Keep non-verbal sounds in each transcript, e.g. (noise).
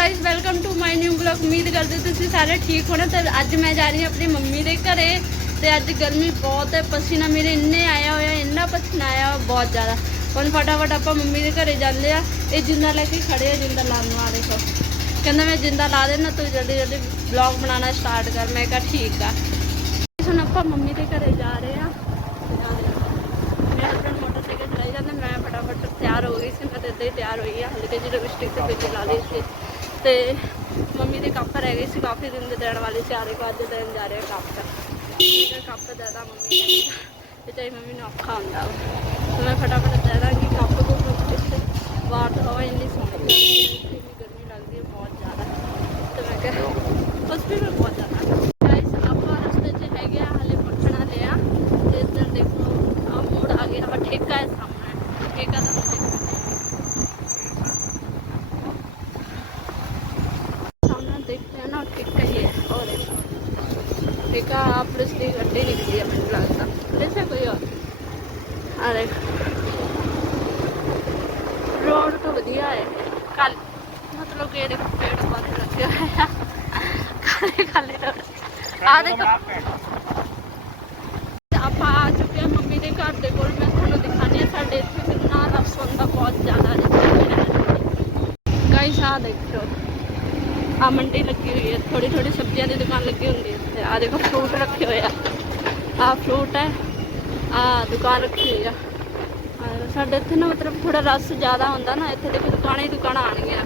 Guys welcome to my new blog ਉਮੀਦ ਕਰਦੇ ਤੁਸੀਂ ਸਾਰੇ ਠੀਕ ਹੋਣਾ ਤੇ ਅੱਜ ਮੈਂ ਜਾ ਰਹੀ ਹਾਂ ਆਪਣੀ ਮੰਮੀ ਦੇ ਘਰੇ ਤੇ ਅੱਜ ਗਰਮੀ ਬਹੁਤ ਹੈ ਪਸੀਨਾ ਮੇਰੇ ਇੰਨੇ ਆਇਆ ਹੋਇਆ ਇੰਨਾ ਪਸੀਨਾ ਆਇਆ ਬਹੁਤ ਜ਼ਿਆਦਾ ਹੁਣ ਫਟਾਫਟ ਆਪਾਂ ਮੰਮੀ ਦੇ ਘਰੇ ਜਾਂਦੇ ਆ ਇਹ ਜਿੰਦਾ ਲੈ ਕੇ ਖੜੇ ਆ ਜਿੰਦਾ ਲਾਉਣ ਨੂੰ ਆ ਦੇਖੋ ਕਹਿੰਦਾ ਮੈਂ ਜਿੰਦਾ ਲਾ ਦੇਣਾ ਤੂੰ ਜਲਦੀ ਜਲਦੀ ਬਲੌਗ ਬਣਾਉਣਾ ਸਟਾਰਟ ਕਰ ਮੈਂ ਕਿਹਾ ਠੀਕ ਆ ਹੁਣ ਆਪਾਂ ਮੰਮੀ ਦੇ ਘਰੇ ਜਾ ਰਹੇ ਆ ਮੈਂ ਮੋਟਰਸਾਈਕਲ ਚਲਾਈ ਜਾਂਦੇ ਮੈਂ ਫਟਾਫਟ ਤਿਆਰ ਹੋ ਗਈ ਸੀ ਮੈਂ ਤੇ ਇੱਦਾਂ ਹੀ ਤਿਆਰ ਹੋਈ ਆ ਹਲਕੇ ਜਿਹੀ ਲਿਪਸਟਿਕ ਤੇ ਵਿੱਚ ਲਾ ਲਈ ਸੀ ਤੇ ਮੰਮੀ ਦੇ ਕੱਪ ਰਹਿ ਗਏ ਸੀ, ਕਾਫੀ ਦਿਨ ਦੇ ਦੇਣ ਵਾਲੇ ਸੀ, ਆਰੇ ਕੋ ਅੱਜ ਦੇਣ ਜਾ ਰਹੇ ਆ ਕੱਪ। ਇਹ ਕੱਪ ਜ਼ਿਆਦਾ ਮੰਮੀ ਨੇ ਤੇ ਚਾਹੀ ਮੰਮੀ ਨੂੰ ਔਖਾ ਹੁੰਦਾ ਵਾ। ਮੈਂ ਫਟਾਫਟ ਦੇ ਦਾਂਗੀ, ਕੱਪ ਕੋ ਜਿੱਥੇ ਬਾਹਰ ਤੋਂ ਹਵਾ ਇੰਨੀ ਸੋਹਣੀ एक ठेका पुलिस की गड्डी निकली है मुझे लगता पुलिस है कोई और अरे रोड तो बढ़िया है कल मतलब कि देखो पेड़ पौधे लगे हुए हैं काले काले रोड ਆ ਦੇਖੋ ਆਪਾਂ ਆ ਚੁੱਕੇ ਹਾਂ ਮੰਮੀ ਦੇ ਘਰ ਦੇ ਕੋਲ ਮੈਂ ਤੁਹਾਨੂੰ ਦਿਖਾਣੀ ਆ ਸਾਡੇ ਇੱਥੇ ਕਿੰਨਾ ਰਸ ਹੁੰਦਾ ਬਹੁਤ ਜ਼ਿਆਦਾ ਗਾਈਸ ਆ ਦੇਖੋ ਆ ਮੰਡੀ ਲੱਗੀ ਹੋਈ ਹੈ ਥੋੜੀ ਥੋੜੀ ਸਬਜ਼ੀਆਂ ਦੀ ਦੁਕਾਨ ਲੱਗੀ ਹੁੰਦੀ ਹੈ ਇੱਥੇ ਆ ਦੇਖੋ ਫਰੂਟ ਰੱਖੇ ਹੋਏ ਆ। ਆ ਫਰੂਟ ਹੈ, ਆ ਦੁਕਾਨ ਰੱਖੀ ਹੋਈ ਆ। ਸਾਡੇ ਇੱਥੇ ਨਾ ਮਤਲਬ ਥੋੜਾ ਰਸ ਜ਼ਿਆਦਾ ਹੁੰਦਾ ਨਾ, ਇੱਥੇ ਦੇਖੋ ਦੁਕਾਨਾਂ ਹੀ ਦੁਕਾਨਾਂ ਆਣਗੀਆਂ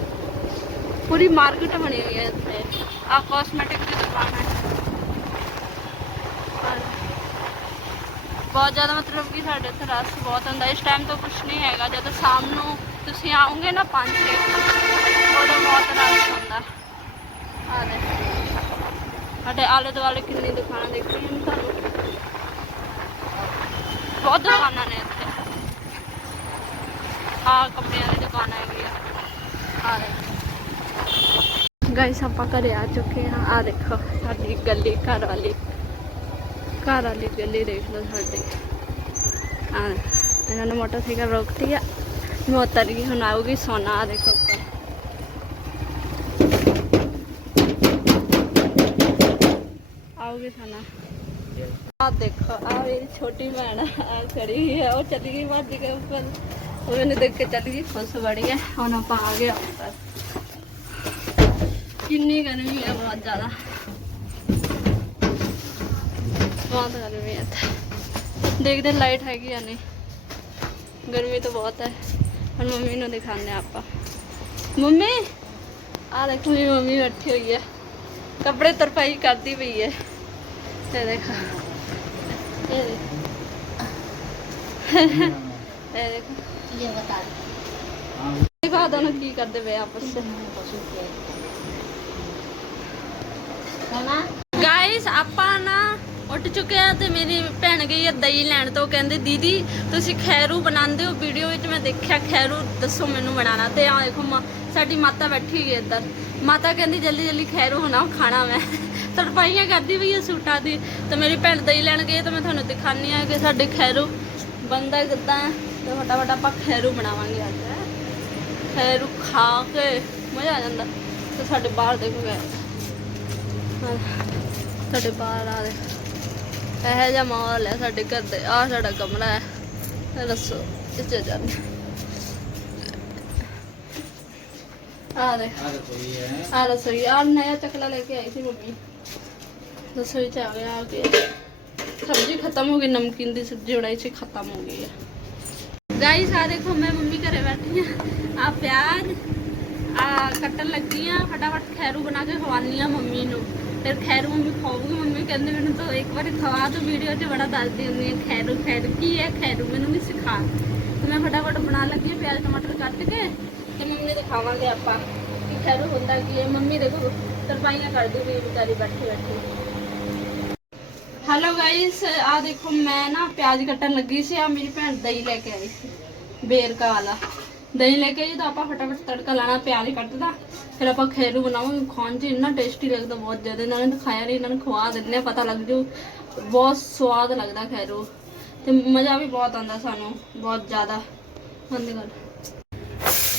ਪੂਰੀ ਮਾਰਕੀਟ ਬਣੀ ਹੋਈ ਹੈ ਇੱਥੇ। ਆ ਕਾਸਮੈਟਿਕ ਦੀ ਦੁਕਾਨ ਹੈ। ਬਹੁਤ ਜ਼ਿਆਦਾ ਮਤਲਬ ਕਿ ਸਾਡੇ ਇੱਥੇ ਰਸ਼ ਬਹੁਤ ਹੁੰਦਾ। ਇਸ ਟਾਈਮ ਤੋਂ ਕੁਝ ਨਹੀਂ ਹੈਗਾ। ਜਦੋਂ ਸ਼ਾਮ ਨੂੰ ਤੁਸੀਂ ਆਉਂਗੇ ਨਾ 5 ਛੇ, ਉਦੋਂ ਬਹੁਤ ਰਸ਼ ਹੁੰਦਾ। ਆ ਦੇ ਸਾਡੇ ਆਲੇ ਦੁਆਲੇ ਕਿੰਨੀ ਦੁਕਾਨਾਂ ਦੇਖੀਆਂ ਨੇ ਤੁਹਾਨੂੰ? ਬਹੁਤ ਦੁਕਾਨਾਂ ਨੇ ਇੱਥੇ। ਆ ਕੱਪੜਿਆਂ ਦੀ ਦੁਕਾਨ ਹੈਗੀ ਆ। ਆ ਦੇ ਗਾਇਸ ਆਪਾਂ ਘਰੇ ਆ ਚੁੱਕੇ ਹਾਂ। ਆ ਦੇਖੋ, ਸਾਡੀ ਗਲੀ ਘਰ ਵਾਲੀ। ਘਰ ਵਾਲੀ ਗਲੀ ਦੇਖ ਲਓ ਸਾਡੇ। ਆ ਇਹਨਾਂ ਨੇ ਮੋਟਰਸਾਈਕਲ ਰੋਕਤੀ ਆ। ਮੈਂ ਉਤਰ ਗਈ ਹੁਣ ਆਊਗੀ, ਸੋਨਾ ਆ ਦੇਖੋ। ਉੱਪਰ ਆਊਗੀ ਸੋਨਾ ਆ ਦੇਖੋ ਆ ਮੇਰੀ ਛੋਟੀ ਭੈਣ ਆ ਖੜੀ ਹੋਈ ਹੈ, ਉਹ ਚਲੀ ਗਈ ਭੱਜ ਕੇ ਉੱਪਰ। ਉਹ ਮੈਨੂੰ ਦੇਖ ਕੇ ਚਲੀ ਗਈ ਖੁਸ਼ ਬੜੀ ਹੈ ਹੁਣ ਆਪਾਂ ਆ ਗਏ ਉੱਪਰ ਕਿੰਨੀ ਗਰਮੀ ਹੈ, ਬਹੁਤ ਗਰਮੀ ਹੈ ਇੱਥੇ। ਦੇਖਦੇ ਲਾਈਟ ਹੈਗੀ ਜਾਂ ਨਹੀਂ। ਗਰਮੀ ਤਾਂ ਬਹੁਤ ਹੈ। ਹੁਣ ਮੰਮੀ ਨੂੰ ਦਿਖਾਉਂਦੇ ਹਾਂ ਆਪਾਂ। ਮੰਮੀ ਆ ਦੇਖੋ, ਮੇਰੀ ਮੰਮੀ ਬੈਠੀ ਹੋਈ ਹੈ। ਕੱਪੜੇ ਤਰਪਾਈ ਕਰਦੀ ਪਈ ਹੈ। ਇਹ ਦੇਖੋ ਇਹ ਦੇਖੋ ਇਹ ਦੇਖੋ ये बता ਦਿਖਾ ਦੋਨੋਂ ਕੀ ਕਰਦੇ ਪਏ ਆਪਸ ਵਿੱਚ पशु के है ना ਗਾਇਸ ਆਪਾਂ ਨਾ ਉੱਠ ਚੁੱਕੇ ਆ ਤੇ ਮੇਰੀ ਭੈਣ ਗਈ ਆ ਦਹੀਂ ਲੈਣ ਤੋਂ ਕਹਿੰਦੇ ਦੀਦੀ ਤੁਸੀਂ ਖੈਰੂ ਬਣਾਉਂਦੇ ਹੋ ਵੀਡੀਓ ਵਿੱਚ ਮੈਂ ਦੇਖਿਆ ਖੈਰੂ ਦੱਸੋ ਮੈਨੂੰ ਬਣਾਉਣਾ ਤੇ ਆ ਦੇਖੋ ਮਾਂ ਸਾਡੀ ਮਾਤਾ ਬੈਠੀ ਹੋਈ ਹੈ ਇੱਧਰ ਮਾਤਾ ਕਹਿੰਦੀ, ਜਲਦੀ ਜਲਦੀ ਖੈਰੂ ਬਣਾਓ ਖਾਣਾ ਮੈਂ। ਤਰਪਾਈਆਂ ਕਰਦੀ ਪਈ ਆ ਸੂਟਾਂ ਦੀ। ਤੇ ਮੇਰੀ ਭੈਣ ਦਹੀਂ ਲੈਣ ਗਏ ਤਾਂ ਮੈਂ ਤੁਹਾਨੂੰ ਦਿਖਾਨੀ ਆ ਕਿ ਸਾਡੇ ਖੈਰੂ ਬੰਦਾ ਕਿੱਦਾਂ ਤੇ ਫਟਾਫਟ ਆਪਾਂ ਖੈਰੂ ਬਣਾਵਾਂਗੇ ਅੱਜ। ਹੈਂ। ਖੈਰੂ ਖਾ ਕੇ ਮਜ਼ਾ ਆ ਜਾਂਦਾ। ਤੇ ਸਾਡੇ ਬਾਹਰ ਦੇਖੋ ਗਏ ਸਾਡੇ ਬਾਹਰ ਆ ਦੇ ਇਹ ਜਿਹਾ ਮਾਹੌਲ ਹੈ ਸਾਡੇ ਘਰ ਦੇ। ਆ ਸਾਡਾ ਕਮਰਾ ਹੈ। ਇਹ ਦੱਸੋ ਜਾਂਦੇ ਆ ਦੇਖ ਆ ਰਸੋਈ ਹੈ ਆ ਰਸोई ਆ ਨया चकला लेके आई थी मम्मी रसोई से आ गया आके सब्जी खत्म हो गई नमकीन दी सब्जी उड़ाई से खत्म हो गई है गाइस आ देखो मैं मम्मी घरे बैठी हूँ आ प्याज आ कट्टन लगी हैं फटाफट खैरू बना के खवानी है मम्मी ਨੂੰ ਫਿਰ ਖੈਰੂ ਮੰਮੀ ਖਾਊਗੀ ਮੰਮੀ ਕਹਿੰਦੇ ਮੈਨੂੰ ਤਾਂ ਇੱਕ ਵਾਰੀ ਖਵਾ ਦੋ ਵੀਡੀਓ 'ਚ ਬੜਾ ਦੱਸਦੀ ਹੁੰਦੀ ਹੈ ਖੈਰੂ ਖੈਰੂ ਕੀ ਹੈ ਖੈਰੂ ਮੈਨੂੰ ਵੀ ਸਿਖਾ ਤੇ ਮੈਂ ਫਟਾਫਟ ਬਣਾ ਲੱਗੀ ਪਿਆਜ਼ ਟਮਾਟਰ ਕੱਟ ਕੇ ਤੇ ਮੰਮੀ ਨੂੰ ਦਿਖਾਵਾਂਗੇ ਆਪਾਂ ਕਿ ਖੈਰੂ ਹੁੰਦਾ ਕੀ ਹੈ। ਮੰਮੀ ਦੇਖੋ, ਤਰਪਾਈਆਂ ਕਰਦੀ ਵੀ ਵਿਚਾਰੀ ਬੈਠੀ ਬੈਠੀ। ਹੈਲੋ ਗਾਇਸ ਆ ਦੇਖੋ, ਮੈਂ ਨਾ ਪਿਆਜ਼ ਕੱਟਣ ਲੱਗੀ ਸੀ ਆ ਮੇਰੀ ਭੈਣ ਦਹੀਂ ਲੈ ਕੇ ਆਈ ਸੀ, ਬੇਰਕਾ ਵਾਲਾ। ਦਹੀਂ ਲੈ ਕੇ ਆਈ, ਤਾਂ ਆਪਾਂ ਫਟਾਫਟ ਤੜਕਾ ਲਾਣਾ ਪਿਆਜ਼ ਕੱਟਦਾ, ਫਿਰ ਆਪਾਂ ਖੈਰੂ ਬਣਾਵਾਂਗੇ, ਖਾਣ 'ਚ ਇੰਨਾ ਟੇਸਟੀ ਲੱਗਦਾ ਬਹੁਤ ਜ਼ਿਆਦਾ, ਇਹਨਾਂ ਨੇ ਤਾਂ ਖਾਇਆ ਨਹੀਂ ਇਹਨਾਂ ਨੂੰ ਖਵਾ ਦਿੰਦੇ ਪਤਾ ਲੱਗ ਜੂ, ਬਹੁਤ ਸਵਾਦ ਲੱਗਦਾ ਖੈਰੂ ਤੇ ਮਜ਼ਾ ਵੀ ਬਹੁਤ ਆਉਂਦਾ ਸਾਨੂੰ, ਬਹੁਤ ਜ਼ਿਆਦਾ। ਧੰਨਵਾਦ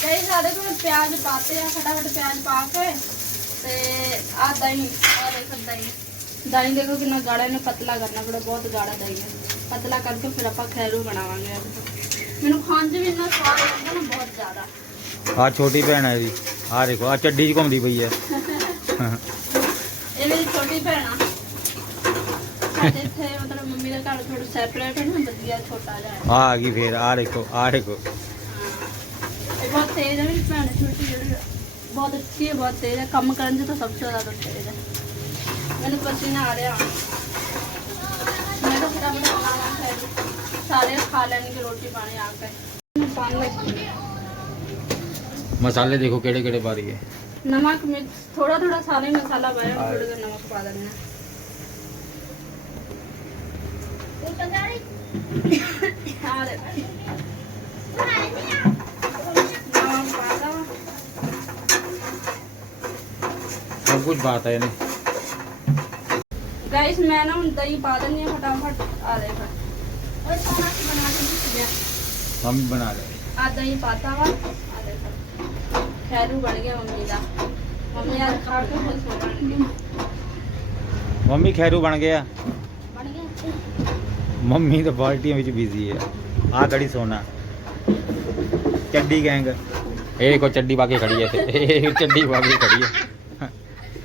ਕਈ ਸਾਡੇ ਕੋਲ ਪਿਆਜ਼ ਪਾਤੇ ਆ ਫਟਾਫਟ ਪਿਆਜ਼ ਪਾ ਕੇ ਤੇ ਆ ਦਹੀਂ ਆ ਦੇਖੋ ਦਹੀਂ। ਦਹੀਂ ਦੇਖੋ ਕਿੰਨਾ ਗਾੜਾ ਇਹਨੂੰ ਪਤਲਾ ਕਰਨਾ ਬੜਾ ਬਹੁਤ ਗਾੜਾ ਦਹੀਂ ਹੈ ਪਤਲਾ ਕਰਕੇ ਫਿਰ ਆਪਾਂ ਖੈਰੂ ਬਣਾਵਾਂਗੇ ਮੈਨੂੰ 'ਚ ਵੀ ਇੰਨਾ ਸਵਾਦ ਲੱਗਦਾ ਨਾ ਬਹੁਤ ਜ਼ਿਆਦਾ। ਆ ਛੋਟੀ ਭੈਣ ਹੈ ਇਹਦੀ। ਆ ਦੇਖੋ ਆ ਚੱਡੀ 'ਚ ਘੁੰਮਦੀ ਪਈ ਹੈ ਇਹ ਮੇਰੀ ਛੋਟੀ ਭੈਣ ਆ। ਸਾਡੇ ਇੱਥੇ ਮਤਲਬ ਮੰਮੀ ਦਾ ਘਰ ਥੋੜਾ ਸੈਪਰੇਟ ਹੈ ਨਾ ਵਧੀਆ ਛੋਟਾ ਜਿਹਾ। ਆ ਆ ਗਈ ਫੇਰ ਆ ਦੇਖੋ ਆ ਦੇਖੋ। ਮੇਰੀ ਭੈਣ ਛੋਟੀ ਜਿਹੜੀ ਬਹੁਤ ਅੱਛੀ ਹੈ ਬਹੁਤ ਤੇਜ਼ ਹੈ ਕੰਮ ਕਰਨ 'ਚ ਤਾਂ ਸਭ ਤੋਂ ਜ਼ਿਆਦਾ ਤੇਜ਼ ਹੈ ਮੈਨੂੰ ਪਸੀਨਾ ਆ ਰਿਹਾ ਮੈਂ ਤਾਂ ਫਟਾਫਟ ਬਣਾਉਣਾ ਹੈ ਸਾਰੇ ਖਾ ਲੈਣਗੇ ਰੋਟੀ ਪਾਣੀ ਆ ਕੇ ਮੈਂ ਪਾਣ ਲੱਗੀ ਮਸਾਲੇ ਦੇਖੋ ਕਿਹੜੇ ਕਿਹੜੇ ਪਾ ਰਹੀ ਹੈ ਨਮਕ ਮਿਰਚ ਥੋੜਾ ਥੋੜਾ ਸਾਰੇ ਮਸਾਲਾ ਪਾਇਆ ਥੋੜਾ ਜਿਹਾ ਨਮਕ ਪਾ ਦਿੰਦੇ ਹਾਂ ਆ ਦੇ ਨਮਕ ਪਾ ਦਵਾਂ ਸਭ ਕੁਝ ਬਾਤ ਹੈ ਇਹਨੇ। ਗਾਇਸ ਮੈਂ ਨਾ ਹੁਣ ਦਹੀਂ ਪਾ ਦਿੰਦੀ ਹਾਂ ਫਟਾਫਟ। ਆ ਦੇਖ। ਓਏ ਸੋਨਾ ਕੀ ਬਣਾ ਕੇ ਦਿੱਤੀ ਗਿਆ ਮੰਮੀ ਬਣਾ ਲੈ ਆ ਦਹੀਂ ਪਾਤਾ ਵਾ। ਆ ਦੇਖ। ਖੈਰੂ ਬਣ ਗਿਆ ਮੰਮੀ ਦਾ। ਮੰਮੀ ਅੱਜ ਖਾ ਕੇ ਖੁਸ਼ ਹੋ ਜਾਣਗੇ। ਮੰਮੀ ਖੈਰੂ ਬਣ ਗਿਆ। ਬਣ ਗਿਆ? ਮੰਮੀ ਤਾਂ ਬਾਲਟੀਆਂ ਵਿੱਚ ਬਿਜ਼ੀ ਹੈ ਆ ਖੜੀ ਸੋਨਾ। ਚੱਡੀ ਗੈਂਗ। ਇਹ ਦੇਖੋ ਚੱਡੀ ਪਾ ਕੇ ਖੜੀ ਹੈ ਇਹ ਚੱਡੀ ਪਾ ਕੇ ਖੜੀ ਹੈ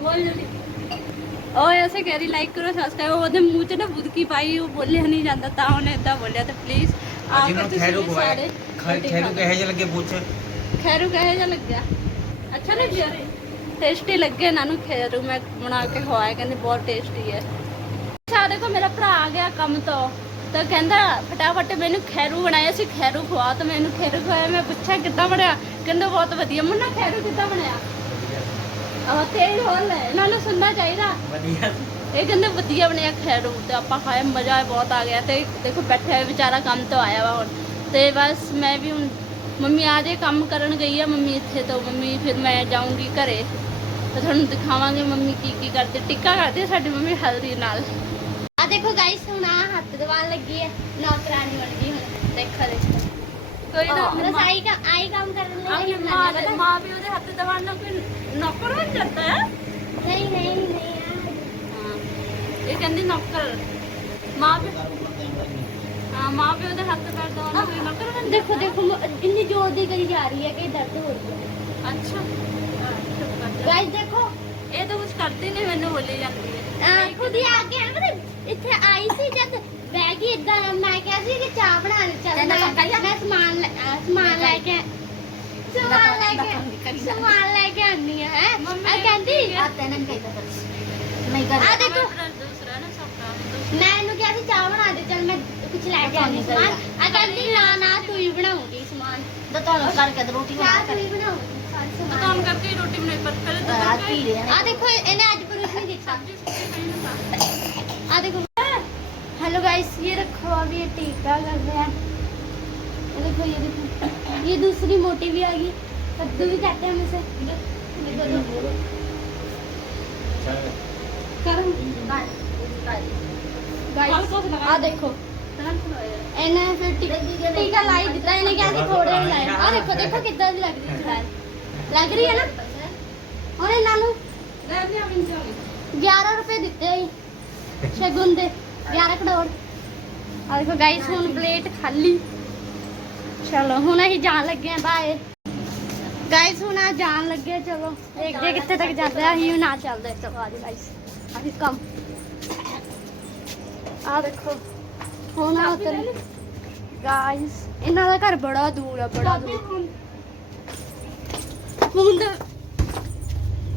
ਓਏ ਐਸੇ ਕਹਿ ਰਹੀ ਲਾਈਕ ਕਰੋ ਸਬਸਕ੍ਰਾਈਬ ਉਹਦੇ ਮੂੰਹ 'ਚ ਨਾ ਬੁਦਕੀ ਪਾਈ ਉਹ ਬੋਲਿਆ ਨਹੀਂ ਜਾਂਦਾ ਤਾਂ ਉਹਨੇ ਇਦਾਂ ਬੋਲਿਆ ਤੇ ਪਲੀਜ਼ ਆ ਕੇ ਤੁਸੀਂ ਸਾਰੇ ਰੋਟੀ ਖਾਓ। ਜਿਹਾ ਲੱਗੇ ਪੁੱਛ ਖੈਰੂ ਕਹੇ ਜਿਹਾ ਲੱਗਿਆ? ਅੱਛਾ ਲੱਗਿਆ ਟੇਸਟੀ ਲੱਗੇ ਇਹਨਾਂ ਨੂੰ ਖੈਰੂ ਮੈਂ ਬਣਾ ਕੇ ਖਵਾਇਆ ਕਹਿੰਦੇ ਬਹੁਤ ਟੇਸਟੀ ਹੈ। ਅੱਛਾ ਦੇਖੋ ਮੇਰਾ ਭਰਾ ਆ ਗਿਆ ਕੰਮ ਤੋਂ। ਤਾਂ ਕਹਿੰਦਾ ਫਟਾਫਟ ਮੈਨੂੰ ਖੈਰੂ ਬਣਾਇਆ ਸੀ ਖੈਰੂ ਖਵਾ ਤਾਂ ਮੈਨੂੰ ਖੈਰੂ ਖਵਾਇਆ ਮੈਂ ਪੁੱਛਿਆ ਕਿੱਦਾਂ ਬਣਿਆ? ਕਹਿੰਦਾ ਬਹੁਤ ਵਧੀਆ। ਮੁੰਨਾ ਖੈਰੂ ਕਿੱਦਾਂ ਬਣਿਆ? ਇਹ ਕਹਿੰਦੇ ਵਧੀਆ ਬਣਿਆ ਖੈਰ ਰੂਟ ਤੇ ਆਪਾਂ ਖਾਇਆ ਮਜ਼ਾ ਬਹੁਤ ਆ ਗਿਆ। ਤੇ ਦੇਖੋ ਬੈਠਾ ਵਿਚਾਰਾ ਕੰਮ ਤੋਂ ਆਇਆ ਵਾ ਹੁਣ। ਤੇ ਬਸ ਮੈਂ ਵੀ ਹੁਣ ਮੰਮੀ ਆ ਜੇ ਕੰਮ ਕਰਨ ਗਈ ਆ ਮੰਮੀ ਇੱਥੇ ਤੋਂ। ਮੰਮੀ ਫਿਰ ਮੈਂ ਜਾਊਂਗੀ ਘਰੇ। ਤੇ ਤੁਹਾਨੂੰ ਦਿਖਾਵਾਂਗੇ ਮੰਮੀ ਕੀ ਕੀ ਕਰਦੇ। ਟਿੱਕਾ ਕਰਦੇ ਸਾਡੀ ਮੰਮੀ ਹਲਦੀ ਨਾਲ। ਆ ਦੇਖੋ ਗਾਇਸ ਹੁਣ ਆ ਹੱਥ ਦਵਾਨ ਲੱਗੀ ਹੈ ਨੌਕਰਾਨੀ ਬਣ ਗਈ ਹੁਣ। ਦੇਖੋ ਦੇਖੋ। ਕੋਈ ਨਾ ਬਸ ਆਈ ਕੰਮ ਆਈ ਕੰਮ ਕਰਨ ਲਈ ਮਾਂ ਵੀ ਹੱਥ ਦਵਾਨ ਨਾਲ ਕੋਈ ਨੌਕਰ ਬਣ ਜਾਂਦਾ ਹੈ? ਨਹੀਂ ਨਹੀਂ ਨਹੀਂ ਹਾਂ। ਇਹ ਕਹਿੰਦੀ ਨੌਕਰ। ਮਾਂ ਵੀ ਹਾਂ ਮਾਂ ਵੀ ਉਹਦੇ ਹੱਥ ਪੈਰ ਦਵਾਨ ਨਾਲ ਕੋਈ ਨੌਕਰ ਬਣ ਦੇਖੋ ਦੇਖੋ ਮ- ਇੰਨੀ ਜ਼ੋਰ ਦੀ ਕਰੀ ਜਾ ਰਹੀ ਹੈ ਕਿ ਦਰਦ ਹੋ ਰਹੀ ਹੈ। ਅੱਛਾ। ਗਾइस ਦੇਖੋ। ਇਹ ਤਾਂ ਕੁਝ ਕਰਦੀ ਨਹੀਂ ਮੈਨੂੰ ਬੋਲੀ ਜਾਂਦੀ ਹੈ। ਖੁਦ ਹੀ ਆ ਕੇ ਮਤਲਬ ਇੱਥੇ ਆਈ ਸੀ ਜਦ ਬਹਿ ਗਈ ਇਦਾਂ ਮੈਂ ਕਿਹਾ ਸੀ ਕਿ ਚਾਹ ਬਣਾ ਲੈ ਚੱਲ ਮੈਂ ਸਮਾਨ ਲੈ- ਸਮਾਨ ਲੈ ਕੇ ਸਮਾਨ ਲੈ ਕੇ ਸਮਾਨ ਲੈ ਕੇ ਆਨੀ ਹੈ ਮੰਮੀ ਕਹਿੰਦੀ ਆ ਤੈਨੂੰ ਕਹੀ ਤਾਂ ਮੈਂ ਕਰ ਆ ਦੇਖੋ। ਦੂਸਰਾ ਨਾ ਸਭ ਮੈਂ ਇਹਨੂੰ ਕਿਹਾ ਸੀ ਚਾਹ ਬਣਾ ਦੇ ਚਲ ਮੈਂ ਕੁਝ ਲੈ ਕੇ ਆਉਂਦੀ ਸਮਾਨ ਆ ਕਹਿੰਦੀ ਨਾ ਨਾ ਤੂੰ ਹੀ ਬਣਾਉਂਗੀ ਸਮਾਨ ਤਾਂ ਤੁਹਾਨੂੰ ਕਰਕੇ ਰੋਟੀ ਬਣਾ ਕੇ ਤੂੰ ਹੀ ਬਣਾਉਂਗੀ ਤਾਂ ਕੰਮ ਕਰਕੇ ਰੋਟੀ ਬਣਾਈ ਪਰ ਪਹਿਲੇ ਤਾਂ ਕੀ ਰਿਹਾ ਆ ਦੇਖੋ। ਇਹਨੇ ਅੱਜ ਪਰੂਸ ਨਹੀਂ ਦੇਖਾ। ਆ ਦੇਖੋ हेलो गाइस ये रखो अभी ये टीका कर रहे हैं देखो ये देखो ये दूसरी मोटी भी आ गई कद्दू भी कहते हैं हम इसे ये देखो करो गाइस आ देखो ਇਹਨੇ ਫਿਰ ਟੀ- ਟੀਕਾ ਲਾਈ ਦਿੱਤਾ ਇਹਨੇ ਕਿਹਾ ਸੀ ਥੋੜੇ ਹੀ ਲਾਇਆ ਆ ਦੇਖੋ ਦੇਖੋ ਕਿੱਦਾਂ ਦੀ ਲੱਗ ਰਹੀ ਹੈ ਸਲਾਈ ਲੱਗ ਰਹੀ ਹੈ ਨਾ ਹੁਣ ਇਹਨਾਂ ਨੂੰ ਲੈ ਲਿਆ ਬਿੰਦ ਆ ਗਈ 11 ਰੁਪਏ ਦਿੱਤੇ ਸੀ (laughs) ਸ਼ਗੁਨ ਦੇ 11 ਕਰੋੜ ਆ ਦੇਖੋ ਗਾਈਸ ਹੁਣ ਪਲੇਟ ਖਾਲੀ ਚਲੋ ਹੁਣ ਅਸੀਂ ਜਾਣ ਲੱਗੇ ਆ ਬਾਏ ਗਾਈਸ ਹੁਣ ਆ ਜਾਣ ਲੱਗੇ ਚਲੋ। ਦੇਖਦੇ ਕਿੱਥੇ ਤੱਕ ਜਾਂਦੇ ਆ ਅਸੀਂ ਨਾ ਚੱਲਦੇ ਚਲੋ ਆ ਜੀ ਗਾਈਸ ਅਸੀਂ ਕੰਮ ਆ ਦੇਖੋ ਹੁਣ ਆ ਉਤਰ ਗਾਈਸ ਇਹਨਾਂ ਦਾ ਘਰ ਬੜਾ ਦੂਰ ਆ ਬੜਾ ਦੂਰ। ਹੁਣ ਤਾਂ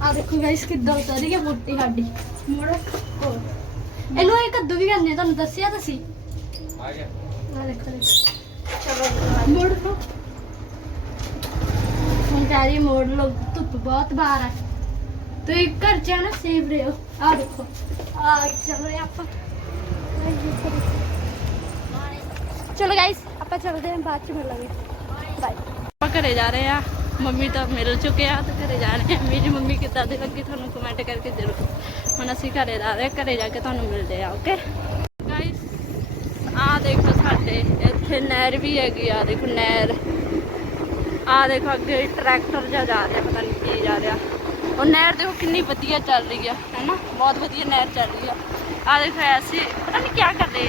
ਆ ਦੇਖੋ ਗਾਈਸ ਕਿੱਦਾਂ ਉਤਰ ਹੈ ਮੋਟੀ ਸਾਡੀ। ਮੋੜੋ। ਇਹਨੂੰ ਇਹ ਕੱਦੂ ਵੀ ਕਹਿੰਦੇ ਤੁਹਾਨੂੰ ਦੱਸਿਆ ਤਾਂ ਸੀ ਆ ਗਿਆ ਆ ਦੇਖੋ। ਮੋੜ ਲਓ। ਹੁਣ ਹੁਣ ਕਹਿ ਰਹੀ ਹੈ, ਮੋੜ ਲੋ ਧੁੱਪ ਬਹੁਤ ਬਾਹਰ ਹੈ ਤੁਸੀਂ ਘਰ ਜਾਣਾ ਸੇਵ ਰਹੇ। ਹੋ ਆ ਦੇਖੋ। ਆ ਚੱਲ ਰਹੇ ਆਪਾਂ। ਚਲੋ ਗਾਇਸ ਆਪਾਂ ਚੱਲਦੇ ਹਾਂ ਬਾਅਦ ਚ ਮਿਲਾਂਗੇ। ਬਾਏ ਆਪਾਂ ਘਰੇ ਜਾ ਰਹੇ ਆ ਮੰਮੀ ਤਾਂ ਮਿਲ ਚੁੱਕੇ ਆ ਤੇ ਘਰੇ ਜਾ ਰਹੇ ਆ ਮੇਰੀ ਮੰਮੀ ਕਿੱਦਾਂ ਦੀ ਲੱਗੀ ਤੁਹਾਨੂੰ ਕਮੈਂਟ ਕਰਕੇ ਜ਼ਰੂਰ। ਹੁਣ ਅਸੀਂ ਘਰੇ ਜਾ ਰਹੇ ਆ ਘਰੇ ਜਾ ਕੇ ਤੁਹਾਨੂੰ ਮਿਲਦੇ ਆ ਓਕੇ ਗਾਇਸ ਆ ਦੇਖੋ ਸਾਡੇ ਇੱਥੇ ਨਹਿਰ ਵੀ ਹੈਗੀ ਆ, ਦੇਖੋ ਨਹਿਰ। ਆ ਦੇਖੋ ਅੱਗੇ ਟਰੈਕਟਰ ਜਿਹਾ ਜਾ ਰਿਹਾ, ਪਤਾ ਨਹੀਂ ਕੀ ਜਾ ਰਿਹਾ। ਉਹ ਨਹਿਰ ਦੇਖੋ ਕਿੰਨੀ ਵਧੀਆ ਚੱਲ ਰਹੀ ਆ, ਹੈਨਾ? ਬਹੁਤ ਵਧੀਆ ਨਹਿਰ ਚੱਲ ਰਹੀ ਆ। ਆ ਦੇਖੋ ਐਸੀ, ਪਤਾ ਨਹੀਂ ਕੀ ਕਰ ਰਹੇ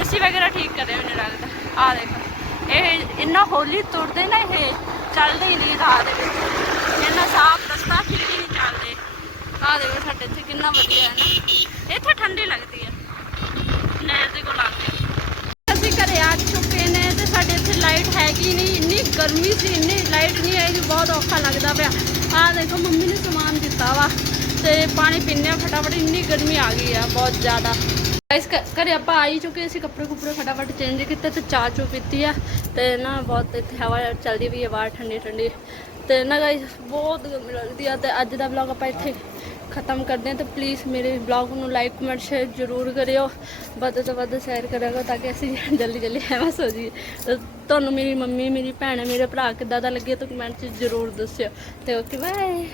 ਏਸੀ ਵਗੈਰਾ ਠੀਕ ਕਰ ਰਹੇ ਮੈਨੂੰ ਲੱਗਦਾ। ਆ ਦੇਖੋ। ਇਹ ਇੰਨਾ ਹੌਲੀ ਤੁਰਦੇ ਨਾ ਇਹ, ਚੱਲਦੇ ਹੀ ਨਹੀਂ ਰਾਹ ਦੇ ਵਿੱਚ। ਇੰਨਾ ਸਾਫ਼ ਰਸਤਾ ਫਿਰ ਵੀ ਨਹੀਂ ਚੱਲਦੇ। ਆ ਦੇਖੋ ਸਾਡੇ ਇੱਥੇ ਕਿੰਨਾ ਵਧੀਆ ਹੈ ਨਾ। ਇੱਥੇ ਠੰਡੀ ਲੱਗਦੀ ਹੈ। ਨਹਿਰ ਕੋਲ ਆ ਅਸੀਂ ਘਰੇ ਆ ਚੁੱਕੇ ਨੇ ਤੇ ਸਾਡੇ ਇੱਥੇ ਲਾਈਟ ਹੈਗੀ ਨਹੀਂ, ਇੰਨੀ ਗਰਮੀ ਸੀ, ਇੰਨੀ ਲਾਈਟ ਨਹੀਂ ਆਈ ਬਹੁਤ ਔਖਾ ਲੱਗਦਾ ਪਿਆ। ਆ ਦੇਖੋ, ਮੰਮੀ ਨੇ ਸਮਾਨ ਦਿੱਤਾ ਵਾ ਤੇ ਪਾਣੀ ਪੀਂਦੇ ਆ ਫਟਾਫਟ, ਇੰਨੀ ਗਰਮੀ ਆ ਗਈ ਆ ਬਹੁਤ ਜ਼ਿਆਦਾ। ਇਸ ਘਰੇ ਆਪਾਂ ਆ ਹੀ ਚੁੱਕੇ, ਅਸੀਂ ਕੱਪੜੇ ਕੁਪੜੇ ਫਟਾਫਟ ਚੇਂਜ ਕੀਤੇ ਤੇ ਚਾਹ ਚੂ ਪੀਤੀ ਆ ਤੇ ਨਾ ਬਹੁਤ ਇੱਥੇ ਹਵਾ ਚੱਲਦੀ ਵੀ ਹੈ ਬਾਹਰ ਠੰਡੀ ਠੰਡੀ ਤੇ ਨਾ ਗਾਇਸ ਬਹੁਤ ਗਰਮੀ ਲੱਗਦੀ ਆ ਤੇ ਅੱਜ ਦਾ ਵਲੌਗ ਆਪਾਂ ਇੱਥੇ ਖਤਮ ਕਰਦੇ ਹਾਂ ਤੇ ਪਲੀਜ਼ ਮੇਰੇ ਵਲੌਗ ਨੂੰ ਲਾਈਕ ਕਮੈਂਟ ਸ਼ੇਅਰ ਜ਼ਰੂਰ ਕਰਿਓ। ਵੱਧ ਤੋਂ ਵੱਧ ਸ਼ੇਅਰ ਕਰਿਆ ਕਰੋ ਤਾਂ ਕਿ ਅਸੀਂ ਜਲਦੀ ਜਲਦੀ ਐਵੇਂ ਸੋ ਜਾਈਏ। ਤੁਹਾਨੂੰ ਮੇਰੀ ਮੰਮੀ, ਮੇਰੀ ਭੈਣ, ਮੇਰੇ ਭਰਾ ਕਿੱਦਾਂ ਦਾ ਲੱਗੇ ਤਾਂ ਕਮੈਂਟ 'ਚ ਜ਼ਰੂਰ ਦੱਸਿਓ। ਤੇ ਓਕੇ ਬਾਏ